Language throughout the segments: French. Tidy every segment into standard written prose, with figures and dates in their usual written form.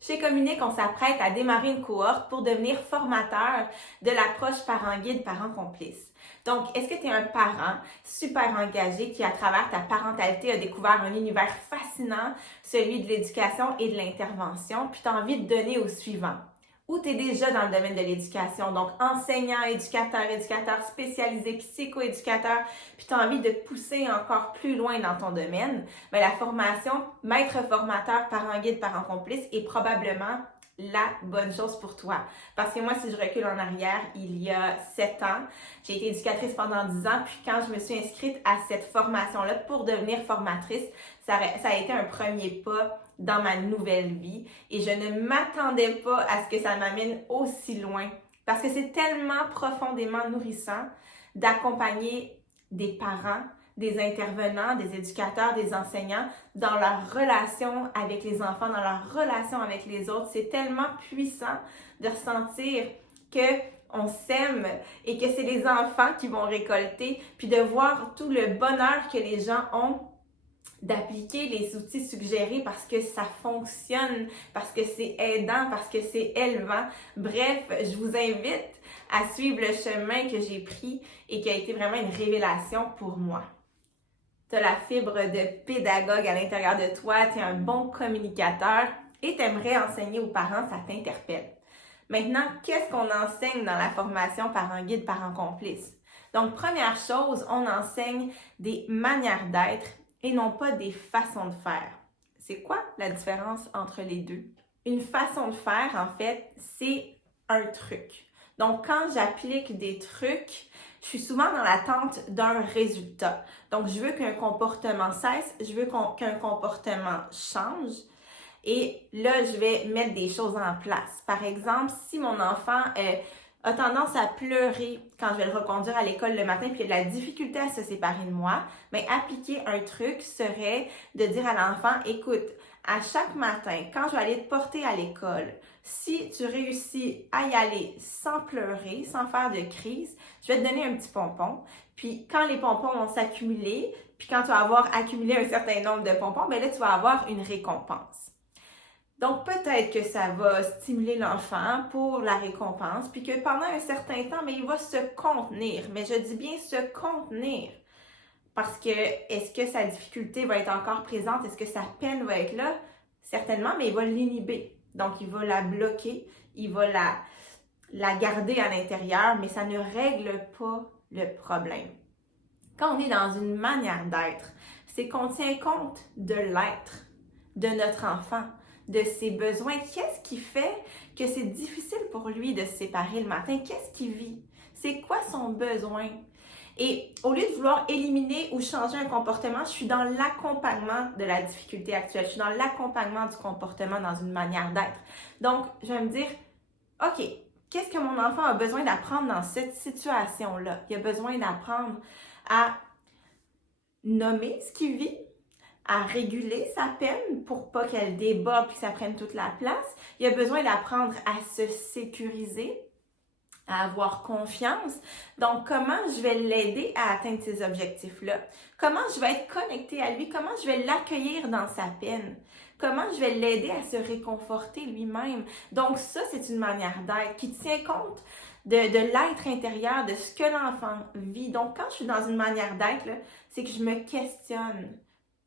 Chez Communique, on s'apprête à démarrer une cohorte pour devenir formateur de l'approche parent-guide, parent-complice. Donc, est-ce que tu es un parent super engagé qui, à travers ta parentalité, a découvert un univers fascinant, celui de l'éducation et de l'intervention, puis tu as envie de donner au suivant? Ou tu es déjà dans le domaine de l'éducation, donc enseignant, éducateur spécialisé, psychoéducateur, puis tu as envie de pousser encore plus loin dans ton domaine, bien, la formation maître formateur, parent guide, parent complice est probablement la bonne chose pour toi. Parce que moi, si je recule en arrière, il y a 7 ans, j'ai été éducatrice pendant 10 ans, puis quand je me suis inscrite à cette formation-là pour devenir formatrice, ça a été un premier pas dans ma nouvelle vie et je ne m'attendais pas à ce que ça m'amène aussi loin parce que c'est tellement profondément nourrissant d'accompagner des parents, des intervenants, des éducateurs, des enseignants dans leur relation avec les enfants, dans leur relation avec les autres. C'est tellement puissant de ressentir que on s'aime et que c'est les enfants qui vont récolter, puis de voir tout le bonheur que les gens ont d'appliquer les outils suggérés parce que ça fonctionne, parce que c'est aidant, parce que c'est élevant. Bref, je vous invite à suivre le chemin que j'ai pris et qui a été vraiment une révélation pour moi. Tu as la fibre de pédagogue à l'intérieur de toi, tu es un bon communicateur et tu aimerais enseigner aux parents, ça t'interpelle. Maintenant, qu'est-ce qu'on enseigne dans la formation parent guide, parent complice? Donc, première chose, on enseigne des manières d'être et non pas des façons de faire. C'est quoi la différence entre les deux? Une façon de faire, en fait, c'est un truc. Donc, quand j'applique des trucs, je suis souvent dans l'attente d'un résultat. Donc, je veux qu'un comportement cesse, je veux qu'un comportement change. Et là, je vais mettre des choses en place. Par exemple, si mon enfant a tendance à pleurer quand je vais le reconduire à l'école le matin puis il a de la difficulté à se séparer de moi, bien, appliquer un truc serait de dire à l'enfant, écoute, à chaque matin, quand je vais aller te porter à l'école, si tu réussis à y aller sans pleurer, sans faire de crise, je vais te donner un petit pompon. Puis quand les pompons vont s'accumuler, puis quand tu vas avoir accumulé un certain nombre de pompons, bien là, tu vas avoir une récompense. Donc, peut-être que ça va stimuler l'enfant pour la récompense, puis que pendant un certain temps, mais il va se contenir. Mais je dis bien se contenir. Parce que, est-ce que sa difficulté va être encore présente? Est-ce que sa peine va être là? Certainement, mais il va l'inhiber. Donc, il va la bloquer, il va la garder à l'intérieur, mais ça ne règle pas le problème. Quand on est dans une manière d'être, c'est qu'on tient compte de l'être de notre enfant, de ses besoins. Qu'est-ce qui fait que c'est difficile pour lui de se séparer le matin? Qu'est-ce qu'il vit? C'est quoi son besoin? Et au lieu de vouloir éliminer ou changer un comportement, je suis dans l'accompagnement de la difficulté actuelle. Je suis dans l'accompagnement du comportement dans une manière d'être. Donc, je vais me dire, OK, qu'est-ce que mon enfant a besoin d'apprendre dans cette situation-là? Il a besoin d'apprendre à nommer ce qu'il vit, à réguler sa peine pour pas qu'elle déborde et que ça prenne toute la place. Il a besoin d'apprendre à se sécuriser, à avoir confiance. Donc, comment je vais l'aider à atteindre ces objectifs-là? Comment je vais être connectée à lui? Comment je vais l'accueillir dans sa peine? Comment je vais l'aider à se réconforter lui-même? Donc, ça, c'est une manière d'être qui tient compte de l'être intérieur, de ce que l'enfant vit. Donc, quand je suis dans une manière d'être, c'est que je me questionne.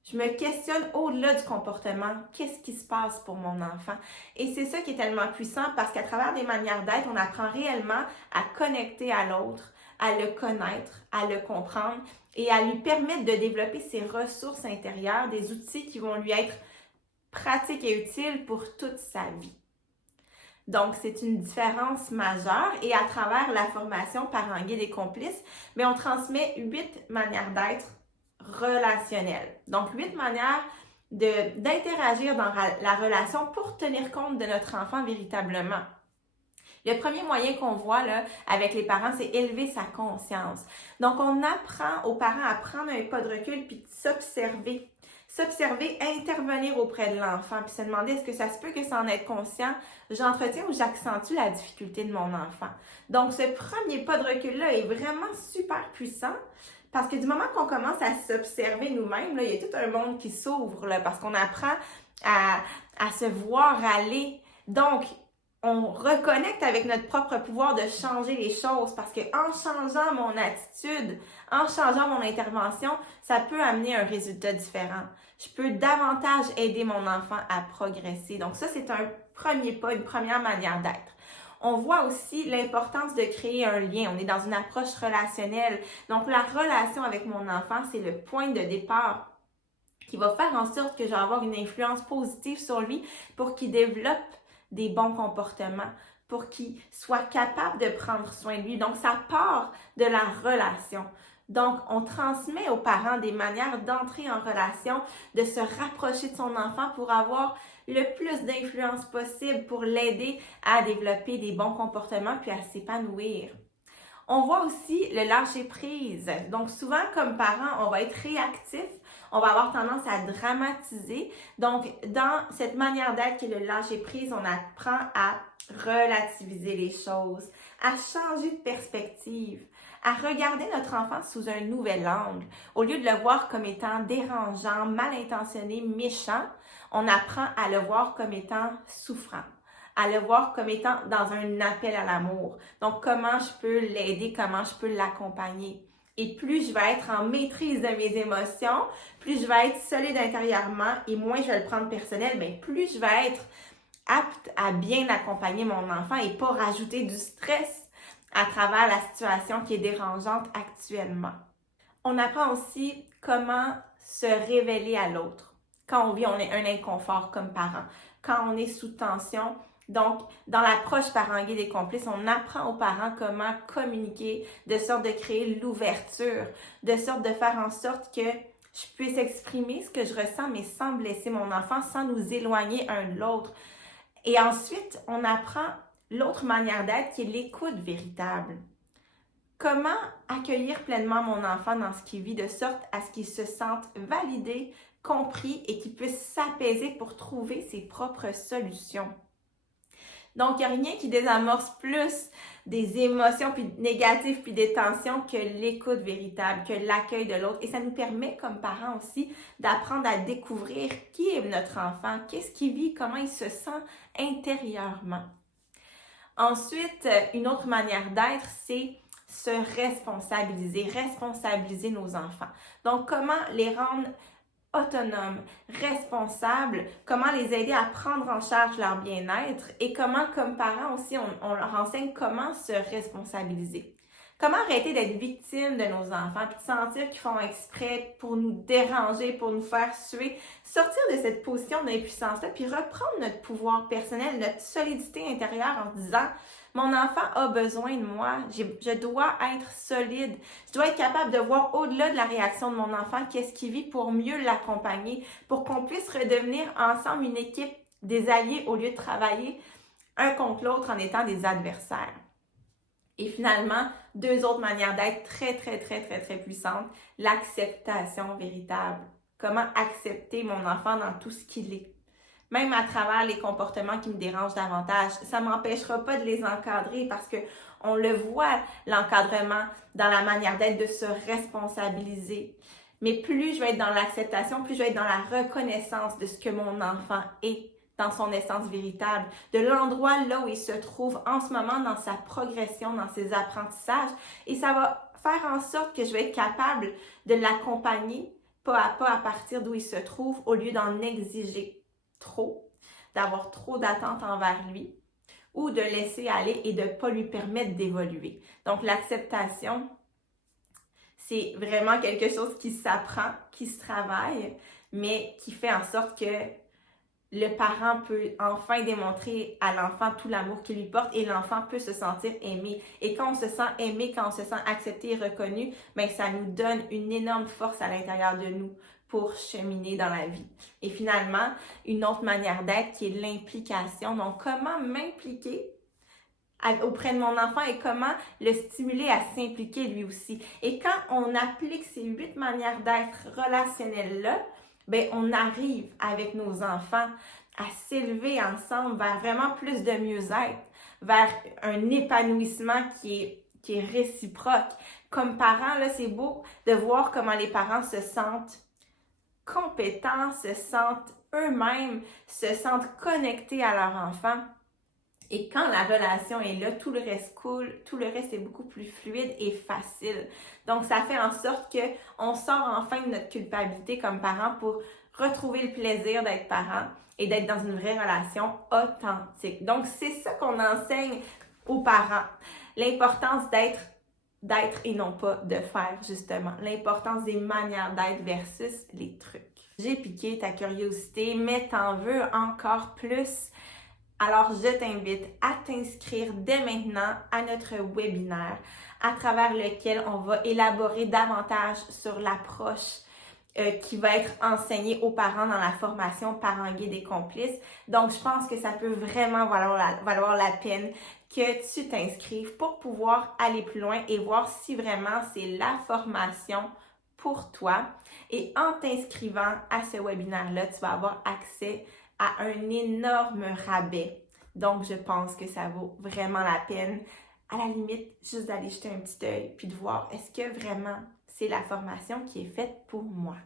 Je me questionne au-delà du comportement, qu'est-ce qui se passe pour mon enfant? Et c'est ça qui est tellement puissant parce qu'à travers des manières d'être, on apprend réellement à connecter à l'autre, à le connaître, à le comprendre et à lui permettre de développer ses ressources intérieures, des outils qui vont lui être pratiques et utiles pour toute sa vie. Donc, c'est une différence majeure et à travers la formation parent guide et complice, mais on transmet 8 manières d'être relationnelle. Donc, 8 manières d'interagir dans la relation pour tenir compte de notre enfant véritablement. Le premier moyen qu'on voit là, avec les parents, c'est élever sa conscience. Donc, on apprend aux parents à prendre un pas de recul puis de s'observer. S'observer, intervenir auprès de l'enfant, puis se demander est-ce que ça se peut que sans être conscient, j'entretiens ou j'accentue la difficulté de mon enfant. Donc, ce premier pas de recul-là est vraiment super puissant. Parce que du moment qu'on commence à s'observer nous-mêmes, là, il y a tout un monde qui s'ouvre là, parce qu'on apprend à à se voir aller. Donc, on reconnecte avec notre propre pouvoir de changer les choses parce que en changeant mon attitude, en changeant mon intervention, ça peut amener un résultat différent. Je peux davantage aider mon enfant à progresser. Donc ça, c'est un premier pas, une première manière d'être. On voit aussi l'importance de créer un lien. On est dans une approche relationnelle. Donc la relation avec mon enfant, c'est le point de départ qui va faire en sorte que je vais avoir une influence positive sur lui pour qu'il développe des bons comportements, pour qu'il soit capable de prendre soin de lui. Donc, ça part de la relation. Donc, on transmet aux parents des manières d'entrer en relation, de se rapprocher de son enfant pour avoir le plus d'influence possible pour l'aider à développer des bons comportements puis à s'épanouir. On voit aussi le lâcher prise. Donc souvent, comme parents, on va être réactif, on va avoir tendance à dramatiser. Donc, dans cette manière d'être qui est le lâcher prise, on apprend à relativiser les choses, à changer de perspective, à regarder notre enfant sous un nouvel angle. Au lieu de le voir comme étant dérangeant, mal intentionné, méchant, on apprend à le voir comme étant souffrant, à le voir comme étant dans un appel à l'amour. Donc, comment je peux l'aider, comment je peux l'accompagner. Et plus je vais être en maîtrise de mes émotions, plus je vais être solide intérieurement et moins je vais le prendre personnel, bien plus je vais être apte à bien accompagner mon enfant et pas rajouter du stress à travers la situation qui est dérangeante actuellement. On apprend aussi comment se révéler à l'autre quand on vit un inconfort comme parent, quand on est sous tension. Donc, dans l'approche parent guide et complice, on apprend aux parents comment communiquer de sorte de créer l'ouverture, de sorte de faire en sorte que je puisse exprimer ce que je ressens, mais sans blesser mon enfant, sans nous éloigner un de l'autre. Et ensuite, on apprend l'autre manière d'être qui est l'écoute véritable. Comment accueillir pleinement mon enfant dans ce qu'il vit de sorte à ce qu'il se sente validé, compris et qu'il puisse s'apaiser pour trouver ses propres solutions. Donc, il n'y a rien qui désamorce plus des émotions puis négatives puis des tensions que l'écoute véritable, que l'accueil de l'autre. Et ça nous permet, comme parents aussi, d'apprendre à découvrir qui est notre enfant, qu'est-ce qu'il vit, comment il se sent intérieurement. Ensuite, une autre manière d'être, c'est se responsabiliser nos enfants. Donc, comment les rendre autonomes, responsables, comment les aider à prendre en charge leur bien-être et comment, comme parents aussi, on leur enseigne comment se responsabiliser. Comment arrêter d'être victime de nos enfants puis de sentir qu'ils font exprès pour nous déranger, pour nous faire suer, sortir de cette position d'impuissance-là puis reprendre notre pouvoir personnel, notre solidité intérieure en se disant mon enfant a besoin de moi, je dois être solide, je dois être capable de voir au-delà de la réaction de mon enfant qu'est-ce qu'il vit pour mieux l'accompagner, pour qu'on puisse redevenir ensemble une équipe des alliés au lieu de travailler un contre l'autre en étant des adversaires. Et finalement, deux autres manières d'être très puissantes, l'acceptation véritable. Comment accepter mon enfant dans tout ce qu'il est. Même à travers les comportements qui me dérangent davantage. Ça ne m'empêchera pas de les encadrer parce que on le voit, l'encadrement dans la manière d'être, de se responsabiliser. Mais plus je vais être dans l'acceptation, plus je vais être dans la reconnaissance de ce que mon enfant est dans son essence véritable, de l'endroit là où il se trouve en ce moment dans sa progression, dans ses apprentissages. Et ça va faire en sorte que je vais être capable de l'accompagner pas à partir d'où il se trouve au lieu d'en exiger trop, d'avoir trop d'attentes envers lui ou de laisser aller et de ne pas lui permettre d'évoluer. Donc, l'acceptation, c'est vraiment quelque chose qui s'apprend, qui se travaille, mais qui fait en sorte que le parent peut enfin démontrer à l'enfant tout l'amour qu'il lui porte et l'enfant peut se sentir aimé. Et quand on se sent aimé, quand on se sent accepté et reconnu, bien, ça nous donne une énorme force à l'intérieur de nous pour cheminer dans la vie. Et finalement, une autre manière d'être qui est l'implication. Donc, comment m'impliquer auprès de mon enfant et comment le stimuler à s'impliquer lui aussi. Et quand on applique ces 8 manières d'être relationnelles-là, bien, on arrive avec nos enfants à s'élever ensemble vers vraiment plus de mieux-être, vers un épanouissement qui est réciproque. Comme parents, là, c'est beau de voir comment les parents se sentent compétents, se sentent eux-mêmes, se sentent connectés à leur enfant. Et quand la relation est là, tout le reste coule, tout le reste est beaucoup plus fluide et facile. Donc, ça fait en sorte qu'on sort enfin de notre culpabilité comme parent pour retrouver le plaisir d'être parent et d'être dans une vraie relation authentique. Donc, c'est ça qu'on enseigne aux parents. L'importance d'être et non pas de faire, justement. L'importance des manières d'être versus les trucs. J'ai piqué ta curiosité, mais t'en veux encore plus. Alors, je t'invite à t'inscrire dès maintenant à notre webinaire à travers lequel on va élaborer davantage sur l'approche qui va être enseignée aux parents dans la formation Parents guides et complices. Donc, je pense que ça peut vraiment valoir la peine que tu t'inscrives pour pouvoir aller plus loin et voir si vraiment c'est la formation pour toi. Et en t'inscrivant à ce webinaire-là, tu vas avoir accès à un énorme rabais. Donc, je pense que ça vaut vraiment la peine. À la limite, juste d'aller jeter un petit œil puis de voir est-ce que vraiment c'est la formation qui est faite pour moi.